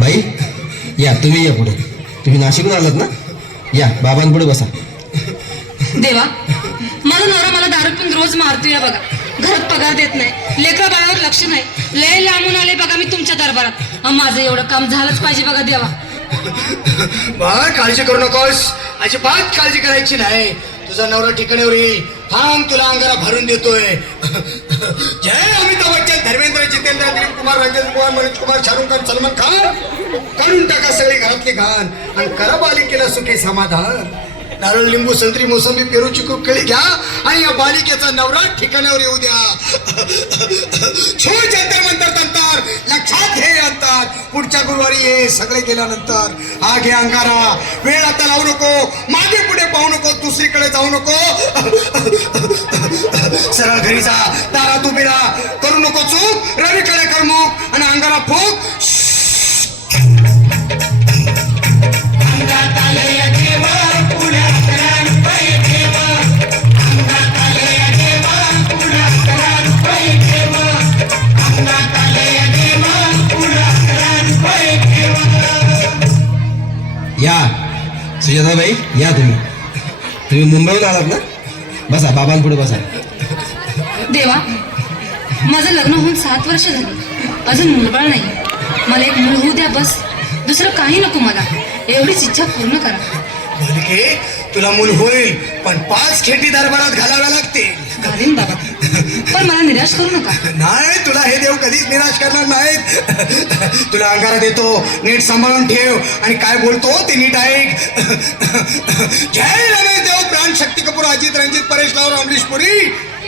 बाई या, तुम्ही या पुढे. तुम्ही नाशिकहून आलात ना? या बाबांपुढे बसा. देवा, माझा नवरा मला दारू पिऊन रोज मारतोय बघा. घरात पगार देत नाही, लेकरा बाळावर लक्ष नाही. लय लांबून आले बघा मी तुमच्या दरबारात. माझं एवढं काम झालंच पाहिजे बघा देवा. बाळ काळजी करू नकोस, अजिबात काळजी करायची नाही. तुझा नवरा ठिकाणीवर येईल. थांब, तुला अंगारा भरून देतोय. जय अमिताभ बच्चन, धर्मेंद्र, जितेंद्र, दिलीप कुमार, राजेंद्र कुमार, मनोज कुमार, शाहरुख खान, सलमान खान, काढून टाका सगळी घरातली घाण आणि करा बालिकेला सुखी समाधान. नारळ, लिंबू, संत्री, मोसंबी, पेरू, चिकू, केळी घ्या आणि या बालिकेचा नवरा ठिकाणावर येऊ द्या. छू जंतर मंतर तंतर, लक्षात घे अंतर. पुढच्या गुरुवारी ये. सगळे गेल्यानंतर हा घे अंगारा. वेळ आता लावू नको, मागे पुढे पाहू नको, दुसरीकडे जाऊ नको. सरळ घरी जा, दारात उभी राहा. करू नको चूक, रवीकडे कर मुख आणि अंगारा फूक. या सुजाताबाई, या तुम्ही मुंबईहून आलात ना? बसा, बाबांपुढे बसा. देवा, माझं लग्न होऊन 7 वर्ष झाली, अजून मुलबाळ नाही. मला एक मूल होऊ द्या बस. दुसरं काही नको मला. एवढीच इच्छा पूर्ण करा. बालिके, तुला मूल होईल, पण 5 खेटी दरबारात घालाव्या लागतील. घालीन बाबा, पण मला निराश करू नका. नाही, तुला हे देव कधीच निराश करणार नाहीत. तुला अंगारा देतो, नीट सांभाळून ठेव आणि काय बोलतो ते नीट ऐक. जय रमेश देव, प्राण, शक्ती कपूर, अजित, रंजित, परेश लावर, अमरीश पुरी.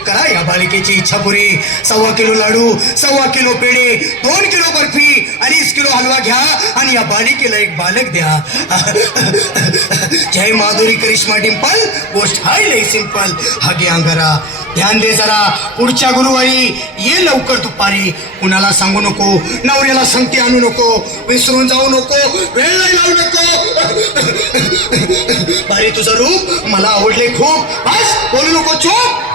करा या बालिकेची इच्छा पुरी. 1.25 किलो लाडू, 1.25 किलो पेढे, 2 किलो बर्फी, 2.5 किलो हलवा घ्या आणि या बालिकेला एक बालक द्या. जय माधुरी, करिश्मा, डिंपल, गोष्ट हाय लय सिंपल. हा घे अंगारा. ध्यान दे जरा, पुढच्या गुरुवारी ये लवकर दुपारी. कुणाला सांगू नको, नवऱ्याला संगती आणू नको, विसरून जाऊ नको, वेळ लावू नको. भारी तुझं रूप मला आवडले खूप. बस, बोलू नको, चूप.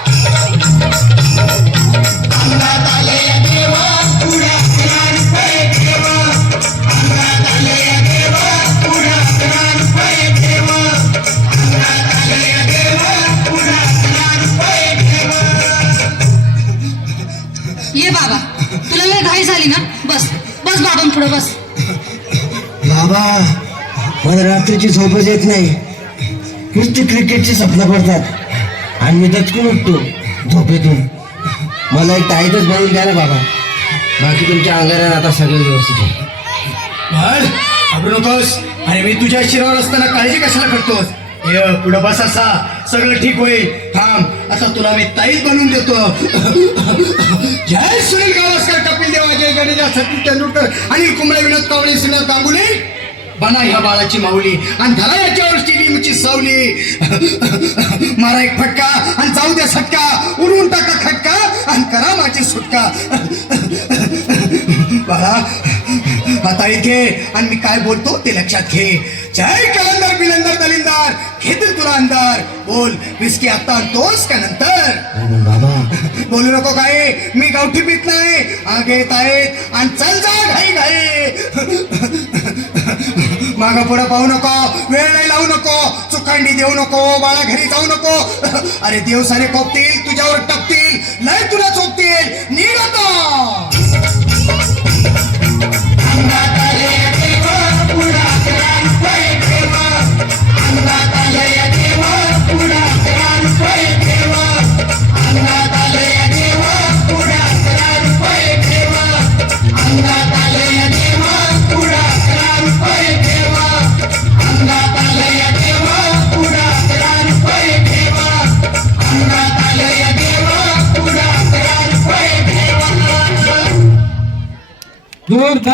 ये बाबा, तुला लय घाई झाली ना? बस बस बाबांपुढे बस. बाबा, मला रात्रीची झोपच येत नाही. नुसती क्रिकेटची स्वप्न पडतात आणि मी दचकून उठतो झोपेतून. मला एक टाईटच बनवून द्या ना बाबा. बाकी तुमच्या अंगारात आता सगळं व्यवस्थित आहे. बर, घाबरू नकोस. अरे मी तुझ्या शिरावर असताना काळजी कशाला करतोस? ये पुढं बस, असा सगळं ठीक होईल. थांब, आता तुला मी ताईत बनवून देतो. जय सुनील गावस्कर, कपिल देव, अजय जडेजा, सचिन तेंडुलकर, अनिल कुंबळे, विनोद कावळे, श्रीनाथ गांगुली. बना ह्या बाळाची माऊली आणि धरा याच्यावर स्टेडियमची सावली. मारा एक फटका आणि जाऊ द्या सटका. उडवून टाका खटका आणि करा माझी सुटका. बाळा, आता इथे आणि मी काय बोलतो ते लक्षात घे. जय कलंदर, बिलंदर, दलिंदार, घेतील तुला अंधार. बोल, विस्की आता आणतोस का नंतर? बाबा, बोलू नको काय, मी गावठी पीत नाही. आगे येत आहेत आणि चल जा घाई घाई. मागं पुढं पाहू नको, वेळ नाही लावू नको, चुकांडी देऊ नको, बाळा घरी जाऊ नको. अरे देव सारे कोपतील, तुझ्यावर टपतील, लय तुला चोपतील. नीट आता. जोरदार